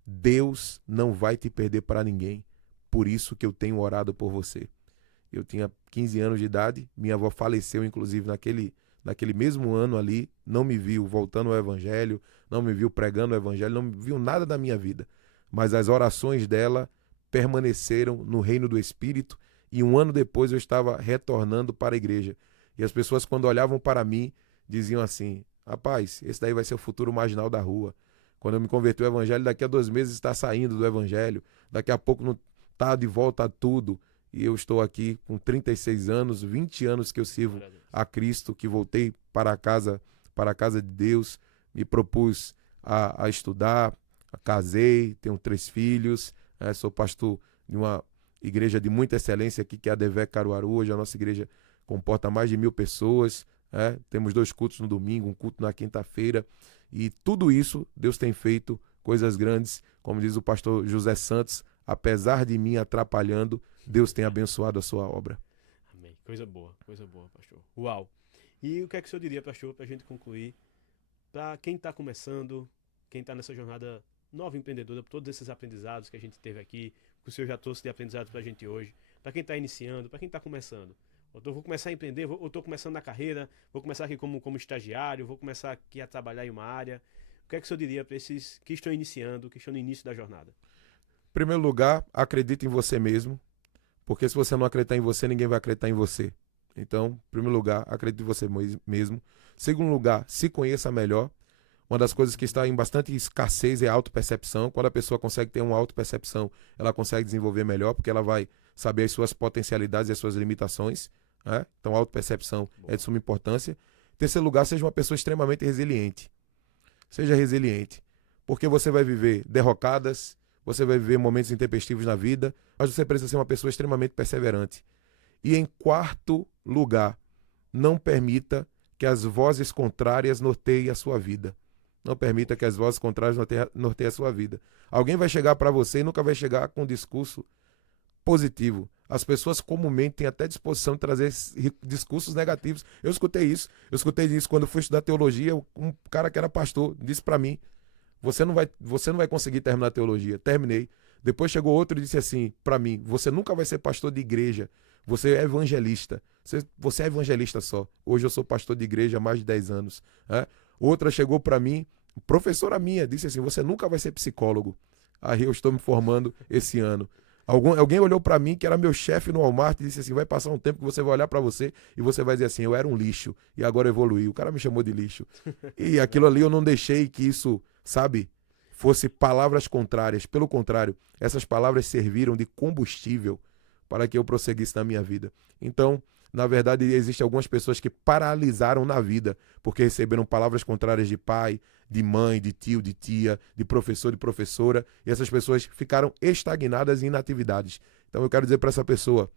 Deus não vai te perder para ninguém. Por isso que eu tenho orado por você. Eu tinha 15 anos de idade, minha avó faleceu, inclusive, naquele mesmo ano ali, não me viu voltando ao evangelho, não me viu pregando o evangelho, não me viu nada da minha vida. Mas as orações dela permaneceram no reino do Espírito, e um ano depois eu estava retornando para a igreja. E as pessoas, quando olhavam para mim, diziam assim: rapaz, esse daí vai ser o futuro marginal da rua. Quando eu me converti ao evangelho, daqui a 2 meses está saindo do evangelho, daqui a pouco não está de volta a tudo. E eu estou aqui com 36 anos, 20 anos que eu sirvo a Cristo, que voltei para a casa de Deus, me propus a estudar, casei, tenho 3 filhos, sou pastor de uma igreja de muita excelência aqui, que é a Devec Caruaru. Hoje a nossa igreja comporta mais de 1.000 pessoas, temos 2 cultos no domingo, um culto na quinta-feira, e tudo isso Deus tem feito coisas grandes, como diz o pastor José Santos: apesar de mim atrapalhando, Deus tem abençoado a sua obra. Amém. Coisa boa, pastor. Uau! E o que é que o senhor diria, pastor, para a gente concluir, para quem está começando, quem está nessa jornada nova empreendedora, por todos esses aprendizados que a gente teve aqui, que o senhor já trouxe de aprendizado para a gente hoje, para quem está iniciando, para quem está começando? Eu vou começar a empreender, eu estou começando na carreira, vou começar aqui como estagiário, vou começar aqui a trabalhar em uma área. O que é que o senhor diria para esses que estão iniciando, que estão no início da jornada? Em primeiro lugar, acredite em você mesmo, porque se você não acreditar em você, ninguém vai acreditar em você. Então, em primeiro lugar, acredite em você mesmo. Segundo lugar, se conheça melhor. Uma das coisas que está em bastante escassez é a autopercepção. Quando a pessoa consegue ter uma autopercepção, ela consegue desenvolver melhor, porque ela vai saber as suas potencialidades e as suas limitações. Então, a autopercepção é de suma importância. Em terceiro lugar, seja uma pessoa extremamente resiliente. Seja resiliente, porque você vai viver derrocadas, você vai viver momentos intempestivos na vida, mas você precisa ser uma pessoa extremamente perseverante. E em quarto lugar, não permita que as vozes contrárias norteiem a sua vida. Não permita que as vozes contrárias norteiem a sua vida. Alguém vai chegar para você e nunca vai chegar com um discurso positivo. As pessoas comumente têm até disposição de trazer discursos negativos. Eu escutei isso quando fui estudar teologia. Um cara que era pastor disse para mim: você não vai conseguir terminar a teologia. Terminei. Depois chegou outro e disse assim para mim: você nunca vai ser pastor de igreja, você é evangelista. Você é evangelista só. Hoje eu sou pastor de igreja há mais de 10 anos. Outra chegou para mim, professora minha, disse assim: você nunca vai ser psicólogo. Aí eu estou me formando esse ano. Alguém olhou para mim, que era meu chefe no Walmart, e disse assim: vai passar um tempo que você vai olhar para você e você vai dizer assim: eu era um lixo e agora evoluí. O cara me chamou de lixo. E aquilo ali eu não deixei que isso, sabe, fosse palavras contrárias. Pelo contrário, essas palavras serviram de combustível para que eu prosseguisse na minha vida. Então, na verdade, existem algumas pessoas que paralisaram na vida porque receberam palavras contrárias de pai, de mãe, de tio, de tia, de professor, de professora, e essas pessoas ficaram estagnadas em inatividades. Então eu quero dizer para essa pessoa: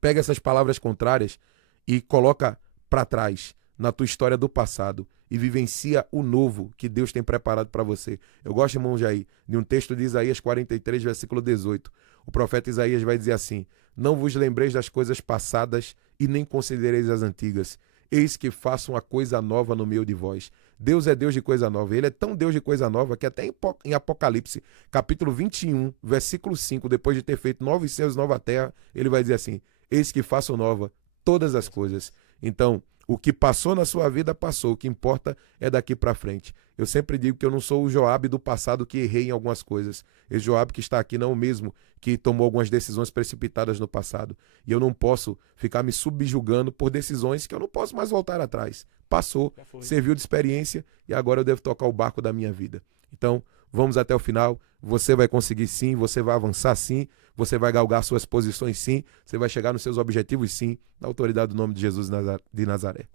pega essas palavras contrárias e coloca para trás na tua história do passado e vivencia o novo que Deus tem preparado para você. Eu gosto, irmão Jair, de um texto de Isaías 43, versículo 18. O profeta Isaías vai dizer assim: não vos lembreis das coisas passadas e nem considereis as antigas. Eis que faço uma coisa nova no meio de vós. Deus é Deus de coisa nova. Ele é tão Deus de coisa nova que até em Apocalipse, capítulo 21, versículo 5, depois de ter feito novos céus e nova terra, ele vai dizer assim: eis que faço nova todas as coisas. Então, o que passou na sua vida, passou. O que importa é daqui para frente. Eu sempre digo que eu não sou o Joabe do passado que errei em algumas coisas. Esse Joabe que está aqui não é o mesmo que tomou algumas decisões precipitadas no passado. E eu não posso ficar me subjugando por decisões que eu não posso mais voltar atrás. Passou, serviu de experiência e agora eu devo tocar o barco da minha vida. Então, vamos até o final. Você vai conseguir sim, você vai avançar sim, você vai galgar suas posições sim, você vai chegar nos seus objetivos sim, na autoridade do nome de Jesus de Nazaré.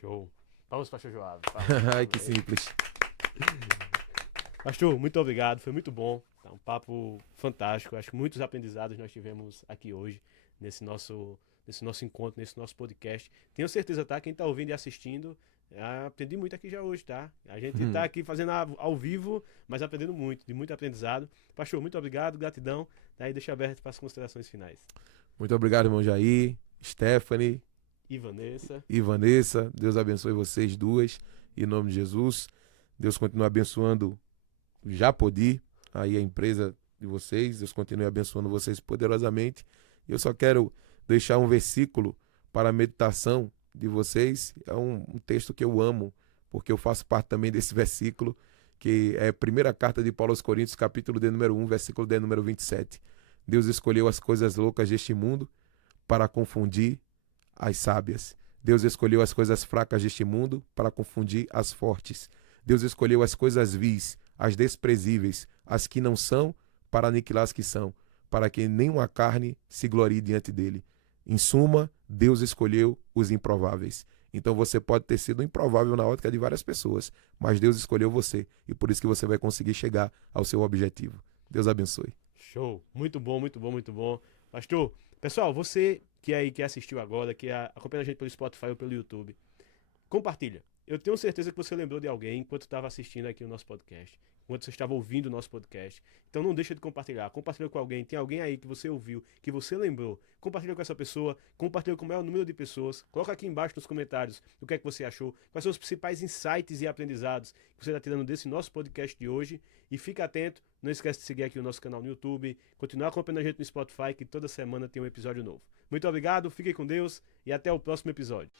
Show. Vamos, pastor Joab. Ai, que simples. Pastor, muito obrigado, foi muito bom. Tá um papo fantástico. Acho que muitos aprendizados nós tivemos aqui hoje, nesse nosso encontro, nesse nosso podcast. Tenho certeza, tá? Quem está ouvindo e assistindo Aprendi muito aqui já hoje, tá? A gente tá aqui fazendo ao vivo, mas aprendendo muito, de muito aprendizado. Pastor, muito obrigado, gratidão. Daí deixa aberto para as considerações finais. Muito obrigado, irmão Jair, Stephanie E Vanessa. Deus abençoe vocês duas, em nome de Jesus. Deus continue abençoando o Japodi, aí a empresa de vocês. Deus continue abençoando vocês poderosamente. Eu só quero deixar um versículo para a meditação de vocês. É um texto que eu amo, porque eu faço parte também desse versículo, que é a primeira carta de Paulo aos Coríntios, capítulo de número 1, versículo de número 27. Deus escolheu as coisas loucas deste mundo para confundir as sábias. Deus escolheu as coisas fracas deste mundo para confundir as fortes. Deus escolheu as coisas vis, as desprezíveis, as que não são, para aniquilar as que são, para que nenhuma carne se glorie diante dele. Em suma, Deus escolheu os improváveis. Então você pode ter sido improvável na ótica de várias pessoas, mas Deus escolheu você e por isso que você vai conseguir chegar ao seu objetivo. Deus abençoe. show! Muito bom, muito bom, muito bom. Pastor, pessoal, você que assistiu agora, que acompanha a gente pelo Spotify ou pelo YouTube, compartilha. Eu tenho certeza que você lembrou de alguém enquanto estava assistindo aqui o nosso podcast, enquanto você estava ouvindo o nosso podcast. Então não deixa de compartilhar. Compartilha com alguém. Tem alguém aí que você ouviu, que você lembrou. Compartilha com essa pessoa. Compartilha com o maior número de pessoas. Coloca aqui embaixo nos comentários o que é que você achou. Quais são os principais insights e aprendizados que você está tirando desse nosso podcast de hoje. E fica atento. Não esquece de seguir aqui o nosso canal no YouTube. Continuar acompanhando a gente no Spotify, que toda semana tem um episódio novo. Muito obrigado. Fiquem com Deus. E até o próximo episódio.